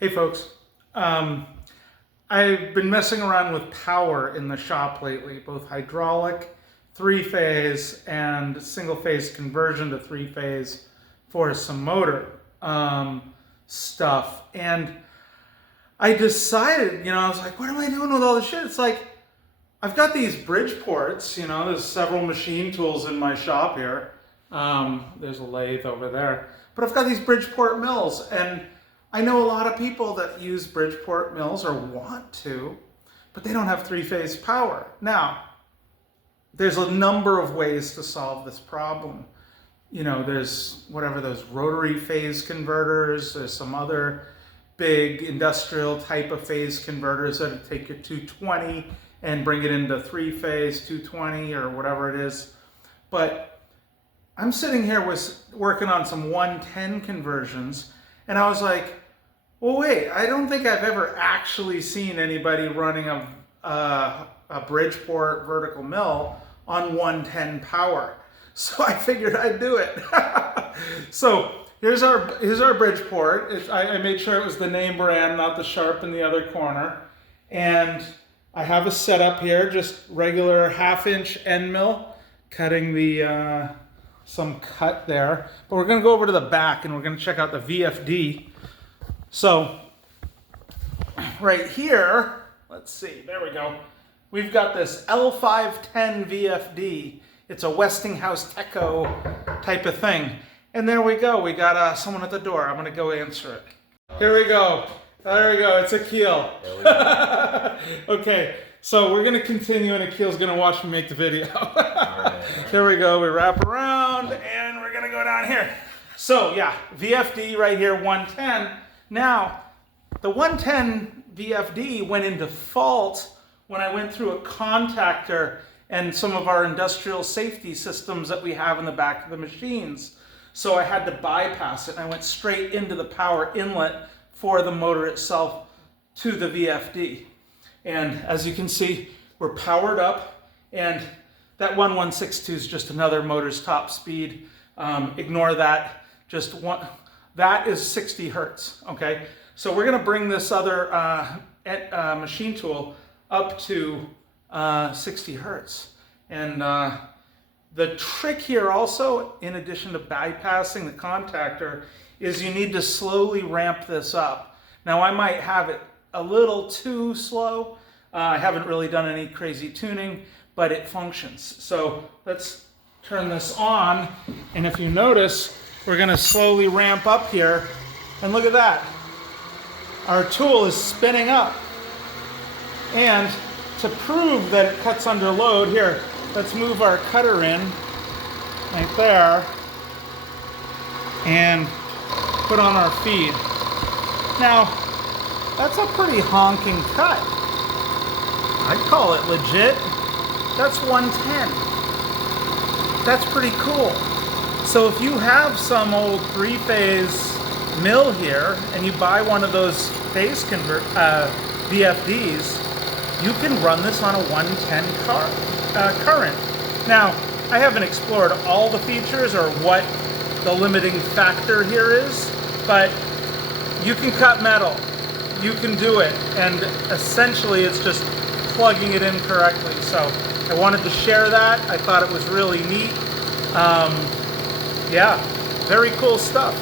Hey folks, I've been messing around with power in the shop lately, both hydraulic, three-phase, and single-phase conversion to three-phase for some motor stuff. And I decided, I was like, what am I doing with all this shit? It's like, I've got these Bridgeports, there's several machine tools in my shop here. There's a lathe over there. But I've got these Bridgeport mills, and I know a lot of people that use Bridgeport mills or want to, but they don't have three-phase power. Now, there's a number of ways to solve this problem. There's whatever those rotary phase converters, there's some other big industrial type of phase converters that take your 220 and bring it into three-phase 220 or whatever it is. But I'm sitting here working on some 110 conversions, and I was like, well, wait, I don't think I've ever actually seen anybody running a Bridgeport vertical mill on 110 power. So I figured I'd do it. So here's our Bridgeport. I made sure it was the name brand, not the sharp in the other corner. And I have a setup here, just regular 1/2-inch end mill, cutting the some cut there. But we're gonna go over to the back and we're gonna check out the VFD. So right here, let's see, there we go. We've got this L510 VFD. It's a Westinghouse Teco type of thing. And there we go, we got someone at the door. I'm gonna go answer it. Here we go, there we go, it's Akil. Okay, so we're gonna continue and Akil's gonna watch me make the video. There we go, we wrap around and we're gonna go down here. So yeah, VFD right here, 110. Now, the 110 VFD went into fault when I went through a contactor and some of our industrial safety systems that we have in the back of the machines. So I had to bypass it, and I went straight into the power inlet for the motor itself to the VFD. And as you can see, we're powered up, and that 1162 is just another motor's top speed. Ignore that, just one. That is 60 hertz, okay? So we're gonna bring this other machine tool up to 60 hertz. And the trick here also, in addition to bypassing the contactor, is you need to slowly ramp this up. Now I might have it a little too slow. I haven't really done any crazy tuning, but it functions. So let's turn this on, and if you notice, we're gonna slowly ramp up here, and look at that. Our tool is spinning up. And to prove that it cuts under load, here, let's move our cutter in, right there, and put on our feed. Now, that's a pretty honking cut. I'd call it legit. That's 110. That's pretty cool. So if you have some old three-phase mill here and you buy one of those phase VFDs, you can run this on a 110 current. Now, I haven't explored all the features or what the limiting factor here is, but you can cut metal, you can do it, and essentially it's just plugging it in correctly. So I wanted to share that. I thought it was really neat. Yeah, very cool stuff.